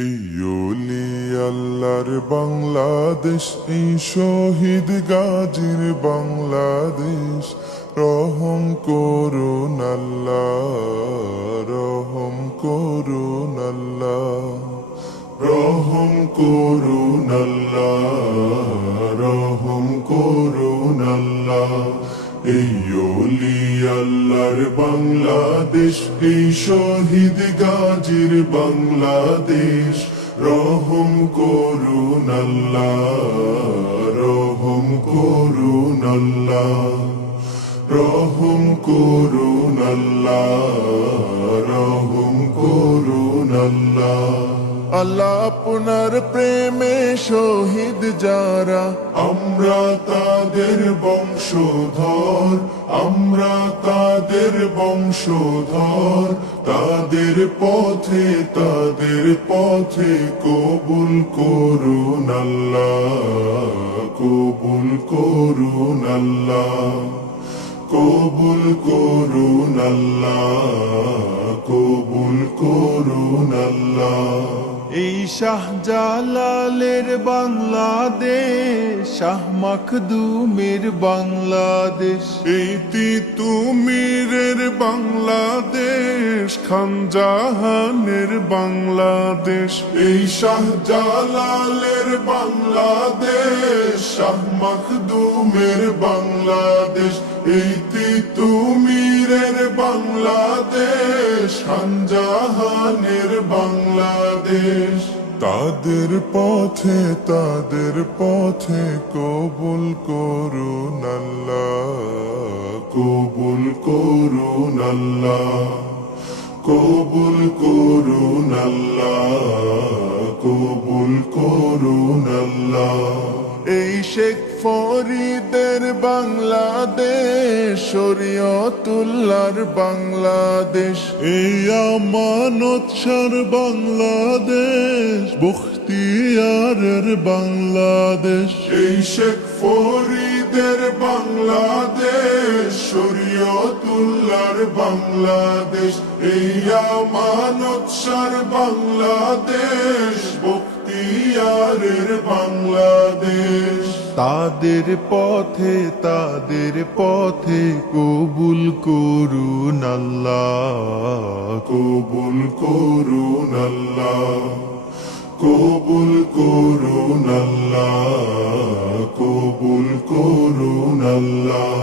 এই ওলি আল্লাহর বাংলাদেশ, এই শহীদ গাজীর বাংলাদেশ। রহম করুন আল্লাহ, রহম করুন আল্লাহ, রহম করুন আল্লাহ, রহম করুন আল্লাহ। এই ওলি আল্লাহর বাংলাদেশ, এই শহীদ গাজীর বাংলাদেশ। রহম করুন আল্লাহ, রহম করুন আল্লাহ, রহম করুন আল্লাহ, রহম করুন আল্লাহ। আল্লাহ আপনার প্রেমে শহীদ যারা, আমরা তাদের বংশধর, আমরা তাদের বংশধর। তাদের পথে কবুল করুন আল্লাহ, কবুল করুন আল্লাহ, কবুল করুন আল্লাহ, কবুল করুন আল্লাহ। এই শাহজালালের বাংলাদেশ, শাহ মখদুমের বাংলাদেশ। এই তিতুমীরের বাংলাদেশ, খান জাহানের বাংলাদেশ। এই শাহজালালের বাংলাদেশ, শাহ মখদুমের বাংলাদেশ। এই তিতুমীরের বাংলাদেশ, খান জাহানের বাংলাদেশ। তাদের পথে কবুল করুন আল্লাহ, কবুল করুন আল্লাহ, কবুল করুন আল্লাহ, কবুল করুন আল্লাহ। এই শেখ ফরিদের বাংলাদেশ, শরীয়তুল্লাহর বাংলাদেশ। এই আমানত শাহর বাংলাদেশ, বখতিয়ারের বাংলাদেশ। এই শেখ ফরিদের বাংলাদেশ, শরীয়তুল্লাহর বাংলাদেশ। এই আমানত শাহর বাংলাদেশ, বখতিয়ারের বাংলাদেশ। তাদের পথে কবুল করুন আল্লাহ, কবুল করুন আল্লাহ, কবুল করুন আল্লাহ, কবুল করুন আল্লাহ।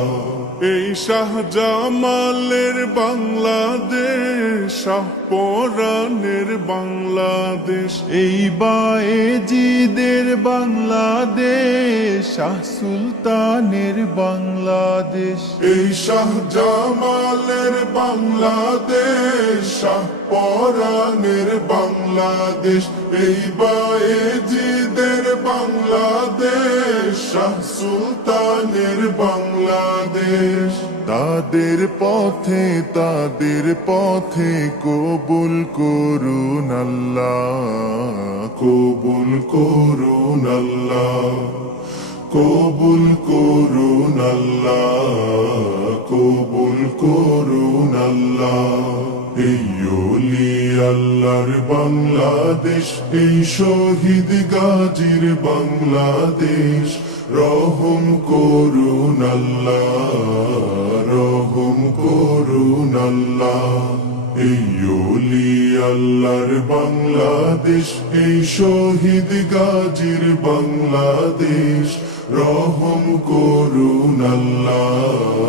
এই শাহজামালের বাংলাদেশ, শাহ পরাণের বাংলাদেশ। এই বায়েজিদের বাংলাদেশ, শাহ সুলতানের বাংলাদেশ। এই শাহজামালের বাংলাদেশ, শাহ পরাণের বাংলাদেশ। এই বায়েজিদের বাংলাদেশ, শাহ সুলতানের বাংলাদেশ। তাদের পথে কবুল করুন আল্লাহ, কবুল করুন আল্লাহ, কবুল করুন আল্লাহ, কবুল করুন আল্লাহ। এই ওলি আল্লাহর বাংলাদেশ, এই শহীদ গাজীর বাংলাদেশ। রহম করুন আল্লাহ, রহম করুন আল্লাহ। এই ওলি আল্লাহর বাংলাদেশ, এই শহীদ গাজীর বাংলাদেশ। রহম করুন আল্লাহ,